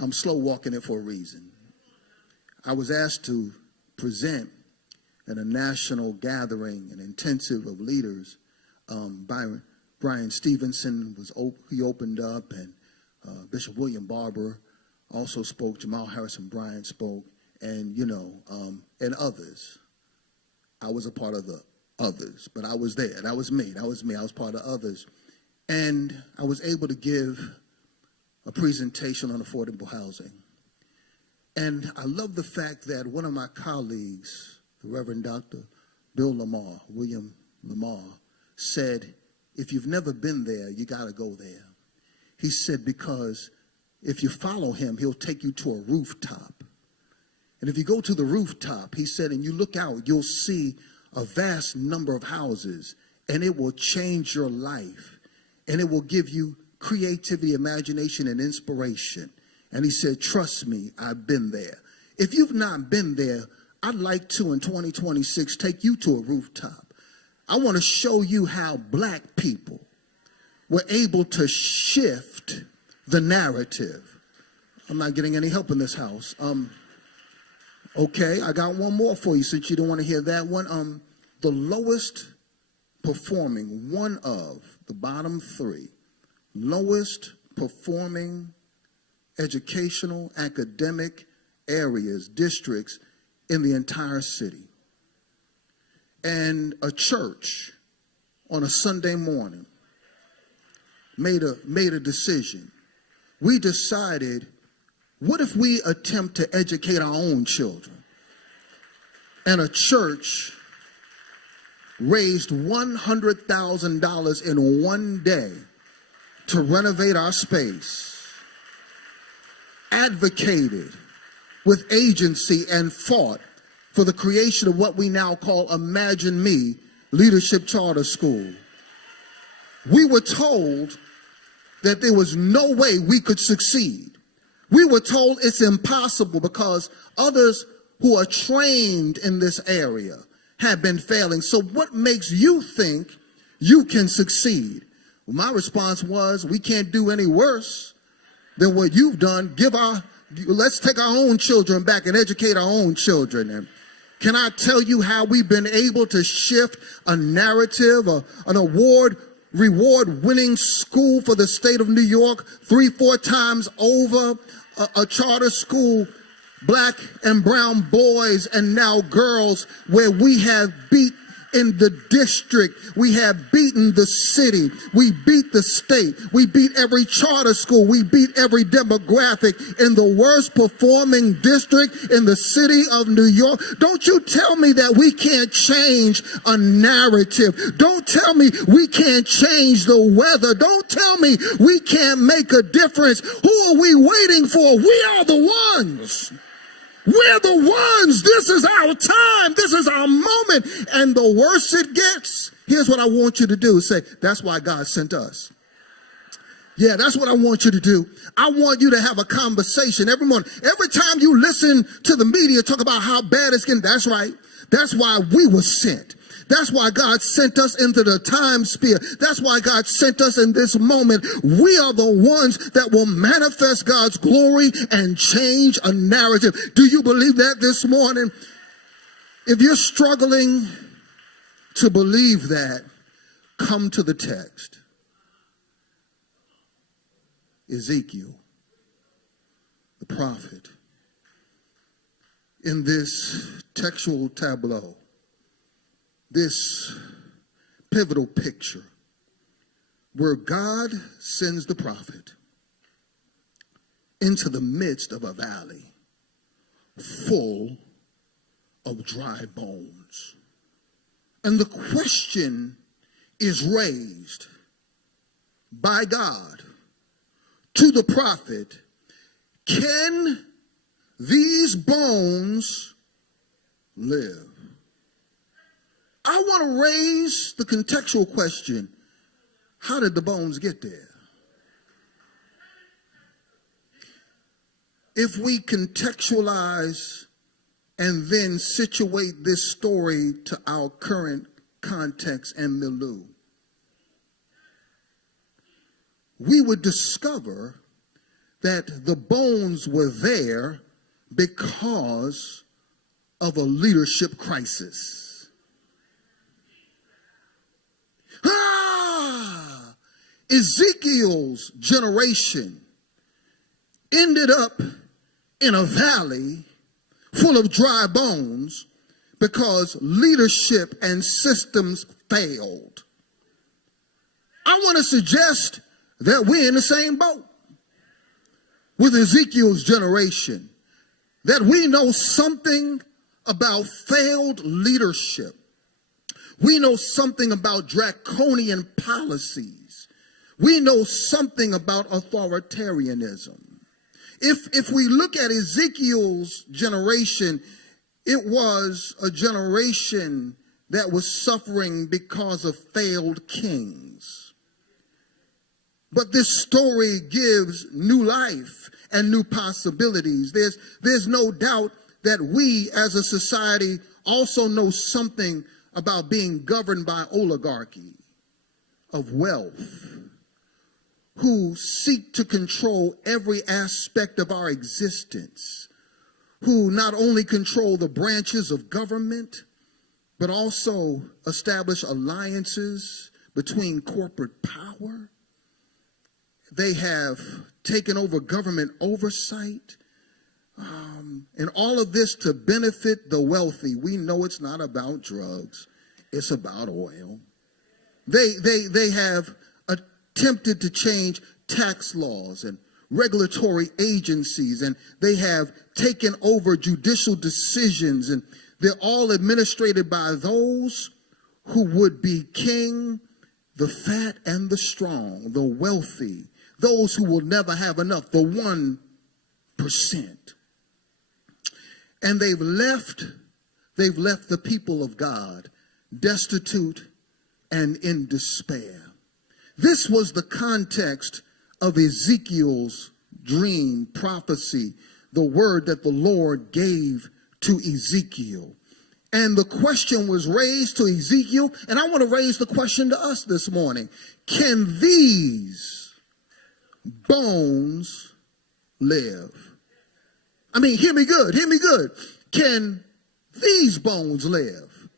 I'm slow walking it for a reason. I was asked to present at a national gathering, an intensive of leaders. Brian Stevenson he opened up, and Bishop William Barber also spoke. Jamal Harrison Bryant spoke, and and others. I was a part of the others, but I was there. That was me. I was part of others, and I was able to give a presentation on affordable housing. And I love the fact that one of my colleagues, the Reverend Dr. William Lamar, said, if you've never been there, you got to go there. He said, because if you follow him, he'll take you to a rooftop. And if you go to the rooftop, he said, and you look out, you'll see a vast number of houses, and it will change your life, and it will give you creativity, imagination, and inspiration. And he said, trust me, I've been there. If you've not been there, I'd like to, in 2026, take you to a rooftop. I want to show you how black people were able to shift the narrative. I'm not getting any help in this house. Okay, I got one more for you since you don't want to hear that one. The lowest performing, one of the bottom three, lowest performing educational, academic areas, districts in the entire city. And a church on a Sunday morning made a decision. We decided, what if we attempt to educate our own children? And a church raised $100,000 in one day to renovate our space, advocated with agency and fought for the creation of what we now call Imagine Me Leadership Charter School. We were told that there was no way we could succeed. We were told it's impossible because others who are trained in this area have been failing. So what makes you think you can succeed? Well, my response was, we can't do any worse than what you've done. Let's take our own children back and educate our own children. And can I tell you how we've been able to shift a narrative, an reward-winning school for the state of New York, 3-4 times over, a charter school, black and brown boys and now girls, where we have beat in the district, we have beaten the city, we beat the state, we beat every charter school, we beat every demographic in the worst performing district in the city of New York. Don't you tell me that we can't change a narrative. Don't tell me we can't change the weather. Don't tell me we can't make a difference. Who are we waiting for? We are the ones. We're the ones. This is our time. This is our moment. And the worse it gets, here's what I want you to do. Say, that's why God sent us. Yeah, that's what I want you to do. I want you to have a conversation every morning. Every time you listen to the media talk about how bad it's getting, that's right. That's why we were sent. That's why God sent us into the time sphere. That's why God sent us in this moment. We are the ones that will manifest God's glory and change a narrative. Do you believe that this morning? If you're struggling to believe that, come to the text. Ezekiel, the prophet, in this textual tableau, this pivotal picture where God sends the prophet into the midst of a valley full of dry bones. And the question is raised by God to the prophet, can these bones live? I want to raise the contextual question, how did the bones get there? If we contextualize and then situate this story to our current context and milieu, we would discover that the bones were there because of a leadership crisis. Ezekiel's generation ended up in a valley full of dry bones because leadership and systems failed. I want to suggest that we're in the same boat with Ezekiel's generation, that we know something about failed leadership. We know something about draconian policies. We know something about authoritarianism. If we look at Ezekiel's generation, it was a generation that was suffering because of failed kings. But this story gives new life and new possibilities. There's no doubt that we as a society also know something about being governed by oligarchy of wealth, who seek to control every aspect of our existence, who not only control the branches of government, but also establish alliances between corporate power. They have taken over government oversight, and all of this to benefit the wealthy. We know it's not about drugs, it's about oil. They have attempted to change tax laws and regulatory agencies, and they have taken over judicial decisions, and they're all administrated by those who would be king, the fat and the strong, the wealthy, those who will never have enough, the 1%. And they've left the people of God destitute and in despair. This was the context of Ezekiel's dream, prophecy, the word that the Lord gave to Ezekiel. And the question was raised to Ezekiel, and I want to raise the question to us this morning. Can these bones live? I mean, hear me good, hear me good. Can these bones live?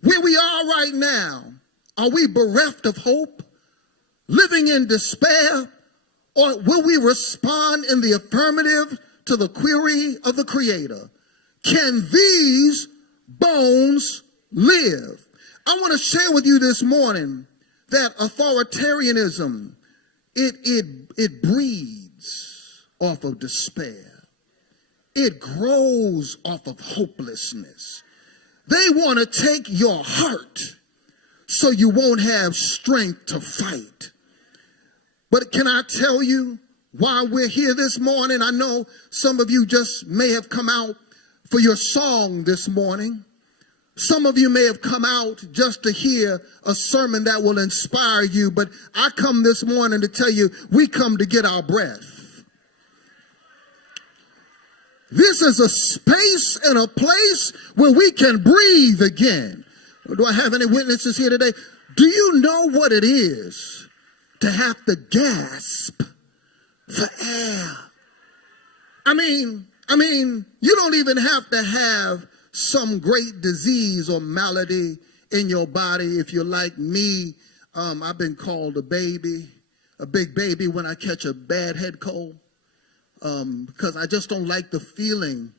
Where we are right now, are we bereft of hope, living in despair, or will we respond in the affirmative to the query of the Creator? Can these bones live? I want to share with you this morning that authoritarianism, it breeds off of despair. It grows off of hopelessness. They want to take your heart so you won't have strength to fight. But can I tell you why we're here this morning? I know some of you just may have come out for your song this morning. Some of you may have come out just to hear a sermon that will inspire you. But I come this morning to tell you, we come to get our breath. This is a space and a place where we can breathe again. Do I have any witnesses here today? Do you know what it is to have to gasp for air? I mean, you don't even have to have some great disease or malady in your body. If you're like me, I've been called a big baby when I catch a bad head cold. Because I just don't like the feeling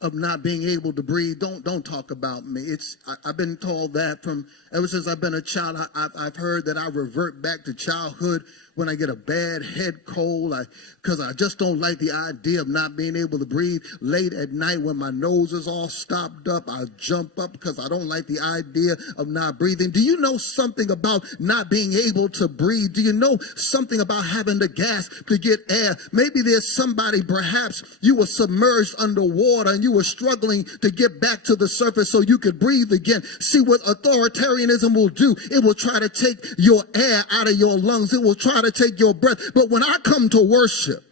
of not being able to breathe. Don't talk about me. I've been told that from ever since I've been a child. I've heard that I revert back to childhood when I get a bad head cold, because I just don't like the idea of not being able to breathe. Late at night when my nose is all stopped up, I jump up because I don't like the idea of not breathing. Do you know something about not being able to breathe? Do you know something about having to gasp to get air? Maybe there's somebody, perhaps you were submerged underwater and you were struggling to get back to the surface so you could breathe again. See what authoritarianism will do. It will try to take your air out of your lungs. It will try to take your breath. But when I come to worship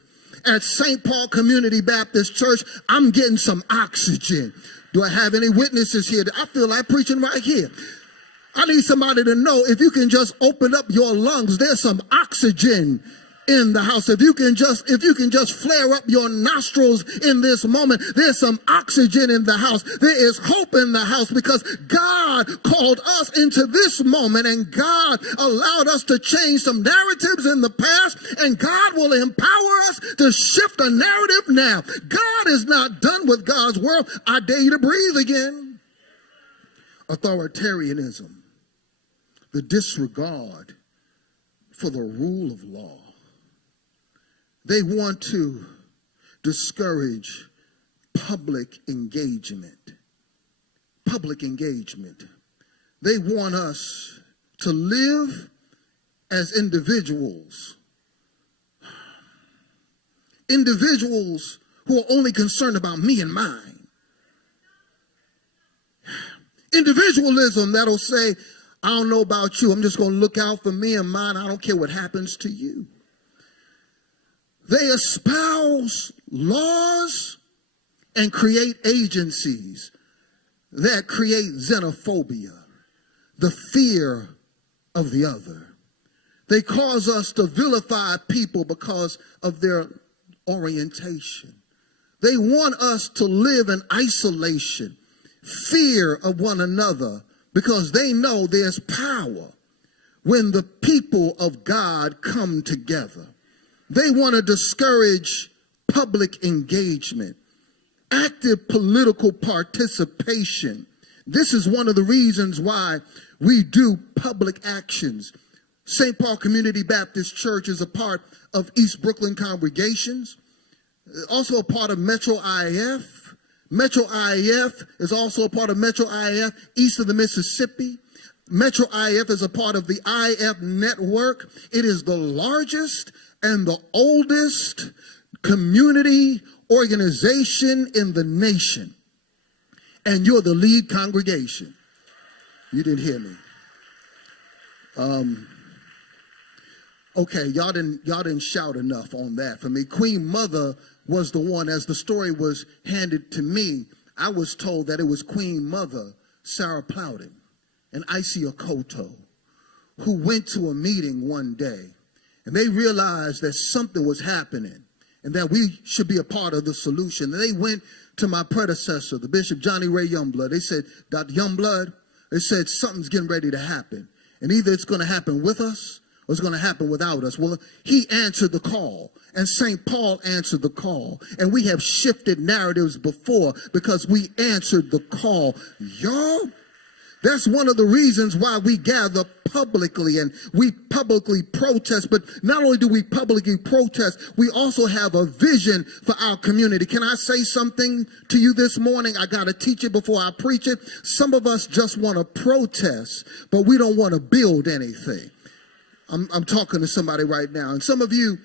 at St. Paul Community Baptist Church, I'm getting some oxygen. Do I have any witnesses here? I feel like preaching right here. I need somebody to know if you can just open up your lungs, there's some oxygen in the house. If you can just flare up your nostrils in this moment, there's some oxygen in the house. There is hope in the house because God called us into this moment, and God allowed us to change some narratives in the past, and God will empower us to shift a narrative now. God is not done with God's world. I dare you to breathe again. Authoritarianism, the disregard for the rule of law. They want to discourage public engagement. Public engagement. They want us to live as individuals. Individuals who are only concerned about me and mine. Individualism that'll say, I don't know about you, I'm just going to look out for me and mine. I don't care what happens to you. They espouse laws and create agencies that create xenophobia, the fear of the other. They cause us to vilify people because of their orientation. They want us to live in isolation, fear of one another, because they know there's power when the people of God come together. They want to discourage public engagement, active political participation. This is one of the reasons why we do public actions. St. Paul Community Baptist Church is a part of East Brooklyn congregations, also a part of Metro IF. Metro IF is also a part of Metro IF east of the Mississippi. Metro IF is a part of the IF network. It is the largest and the oldest community organization in the nation. And you're the lead congregation. You didn't hear me. Okay, y'all didn't shout enough on that for me. Queen Mother was the one, as the story was handed to me, I was told that it was Queen Mother, Sarah Plowden, and Isi Okoto, who went to a meeting one day, and they realized that something was happening and that we should be a part of the solution. And they went to my predecessor, the Bishop Johnny Ray Youngblood. They said, Dr. Youngblood, they said something's getting ready to happen. And either it's going to happen with us or it's going to happen without us. Well, he answered the call, and St. Paul answered the call. And we have shifted narratives before because we answered the call. Y'all, that's one of the reasons why we gather publicly and we publicly protest. But not only do we publicly protest, we also have a vision for our community. Can I say something to you this morning? I got to teach it before I preach it. Some of us just want to protest, but we don't want to build anything. I'm talking to somebody right now, and some of you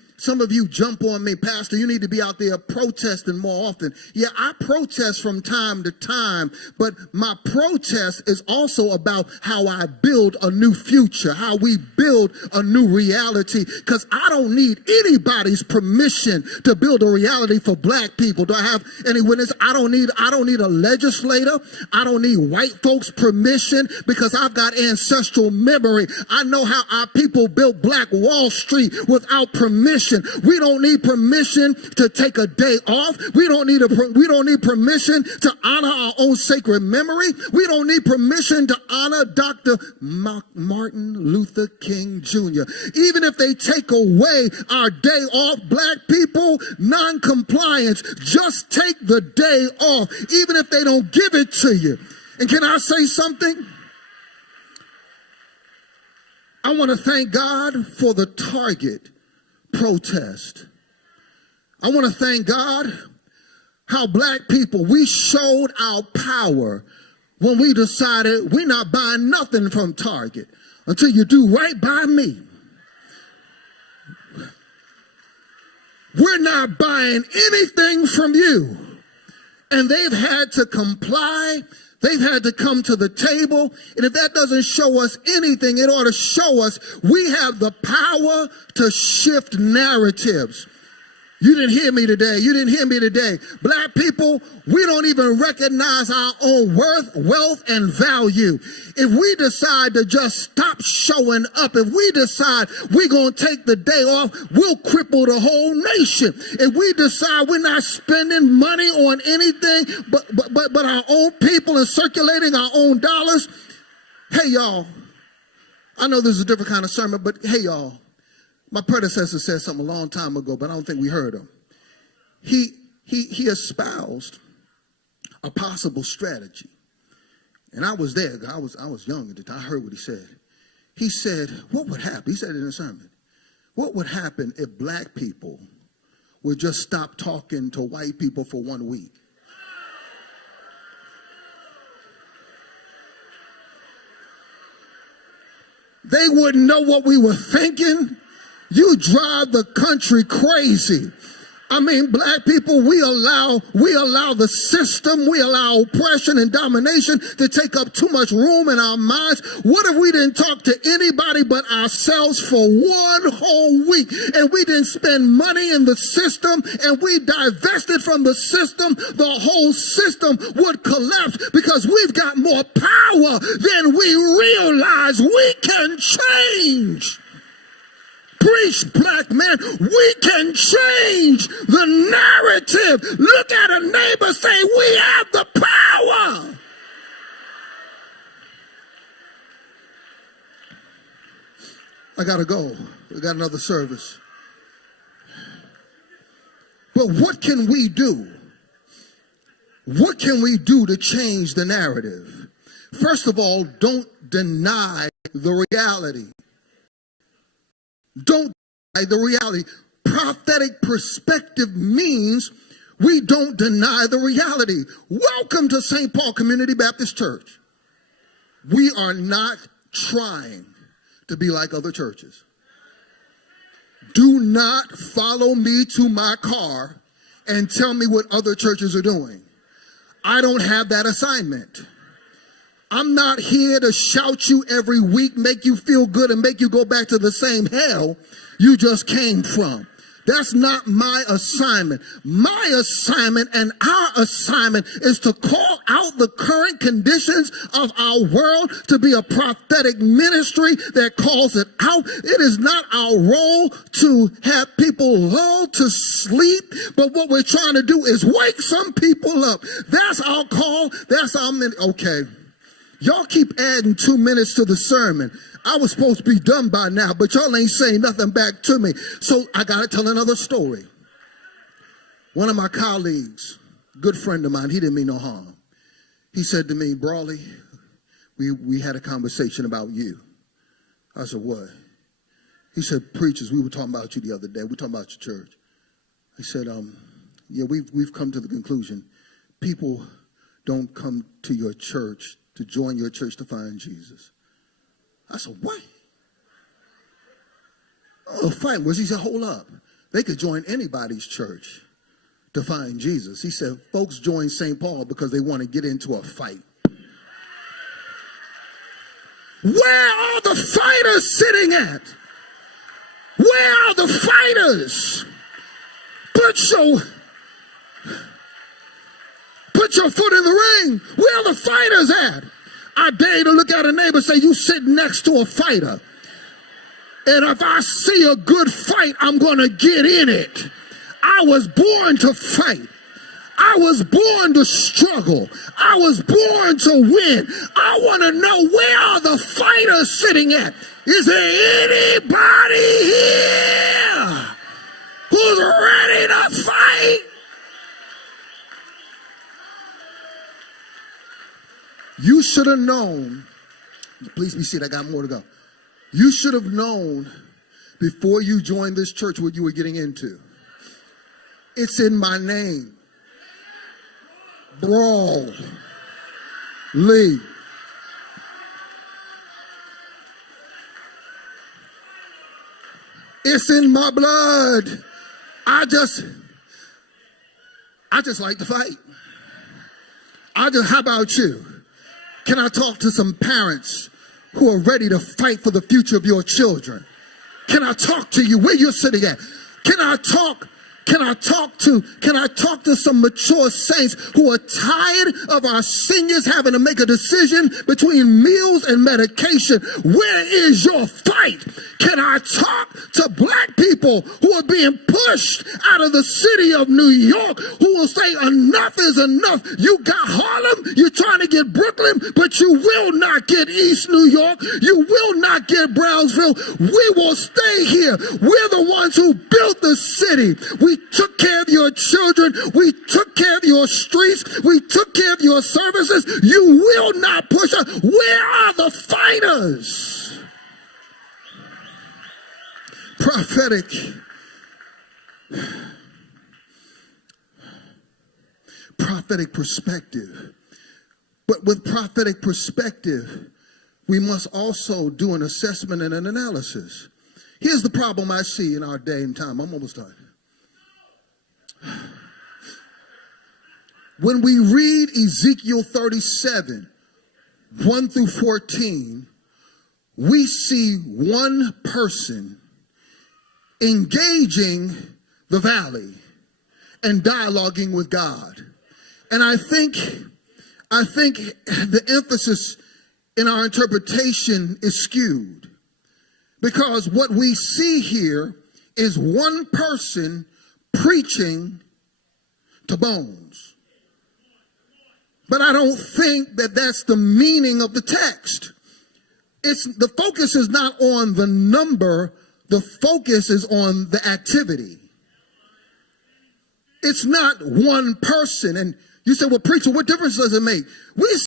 jump on me, Pastor, you need to be out there protesting more often. Yeah, I protest from time to time, but my protest is also about how I build a new future, how we build a new reality, because I don't need anybody's permission to build a reality for black people. Do I have any witness? I don't need a legislator. I don't need white folks' permission because I've got ancestral memory. I know how our people built Black Wall Street without permission. We don't need permission to take a day off. We don't need permission to honor our own sacred memory. We don't need permission to honor Dr. Martin Luther King Jr. Even if they take away our day off, black people, non-compliance, just take the day off, even if they don't give it to you. And can I say something? I want to thank God for the Target protest. I want to thank God how black people, we showed our power when we decided we're not buying nothing from Target until you do right by me. We're not buying anything from you. And they've had to comply. They've had to come to the table. And if that doesn't show us anything, it ought to show us we have the power to shift narratives. You didn't hear me today. You didn't hear me today. Black people, we don't even recognize our own worth, wealth, and value. If we decide to just stop showing up, if we decide we're going to take the day off, we'll cripple the whole nation. If we decide we're not spending money on anything but our own people and circulating our own dollars, hey, y'all, I know this is a different kind of sermon, but hey, y'all, my predecessor said something a long time ago, but I don't think we heard him. He espoused a possible strategy. And I was there. I was young at the time. I heard what he said. He said, what would happen? He said it in a sermon. What would happen if black people would just stop talking to white people for 1 week? They wouldn't know what we were thinking. You drive the country crazy. I mean, black people, we allow the system, we allow oppression and domination to take up too much room in our minds. What if we didn't talk to anybody but ourselves for 1 whole week, and we didn't spend money in the system, and we divested from the system? The whole system would collapse because we've got more power than we realize. We can change. Preach, black man. We can change the narrative. Look at a neighbor, say, we have the power. I gotta go. We got another service. But what can we do? What can we do to change the narrative? First of all, don't deny the reality. Don't deny the reality. Prophetic perspective means we don't deny the reality. Welcome to St. Paul Community Baptist Church. We are not trying to be like other churches. Do not follow me to my car and tell me what other churches are doing. I don't have that assignment. I'm not here to shout you every week, make you feel good, and make you go back to the same hell you just came from. That's not my assignment. My assignment and our assignment is to call out the current conditions of our world, to be a prophetic ministry that calls it out. It is not our role to have people lulled to sleep, but what we're trying to do is wake some people up. That's our call. That's our ministry. Okay. Y'all keep adding 2 minutes to the sermon. I was supposed to be done by now, but y'all ain't saying nothing back to me. So I got to tell another story. One of my colleagues, good friend of mine, he didn't mean no harm. He said to me, Brawley, we had a conversation about you. I said, what? He said, preachers, we were talking about you the other day. We were talking about your church. I said, yeah, we've come to the conclusion. People don't come to your church to join your church to find Jesus. I said, what? Oh, fight was. He said, hold up. They could join anybody's church to find Jesus. He said, folks join St. Paul because they want to get into a fight. Where are the fighters sitting at? Where are the fighters? Put your foot in the ring. Where are the fighters at? I dare you to look at a neighbor and say, you sit next to a fighter. And if I see a good fight, I'm going to get in it. I was born to fight. I was born to struggle. I was born to win. I want to know, where are the fighters sitting at? Is there anybody here who's ready to fight? You should have known, please be seated, I got more to go. You should have known before you joined this church what you were getting into. It's in my name. Brawl. Lee. It's in my blood. I just like to fight. How about you? Can I talk to some parents who are ready to fight for the future of your children? Can I talk to you where you're sitting at? Can I talk Can I talk to some mature saints who are tired of our seniors having to make a decision between meals and medication? Where is your fight? Can I talk to black people who are being pushed out of the city of New York, who will say enough is enough? You got Harlem, you're trying to get Brooklyn, but you will not get East New York. You will not get Brownsville. We will stay here. We're the ones who built the city. We took care of your children. We took care of your streets. We took care of your services. You will not push us. Where are the fighters? Prophetic perspective. But with prophetic perspective, we must also do an assessment and an analysis. Here's the problem I see in our day and time. I'm almost done. When we read Ezekiel 37, 1 through 14, we see one person engaging the valley and dialoguing with God. And I think the emphasis in our interpretation is skewed, because what we see here is one person preaching to bones. But I don't think that that's the meaning of the text. The focus is not on the number, the focus is on the activity. It's not one person. And you say, well, preacher, what difference does it make? We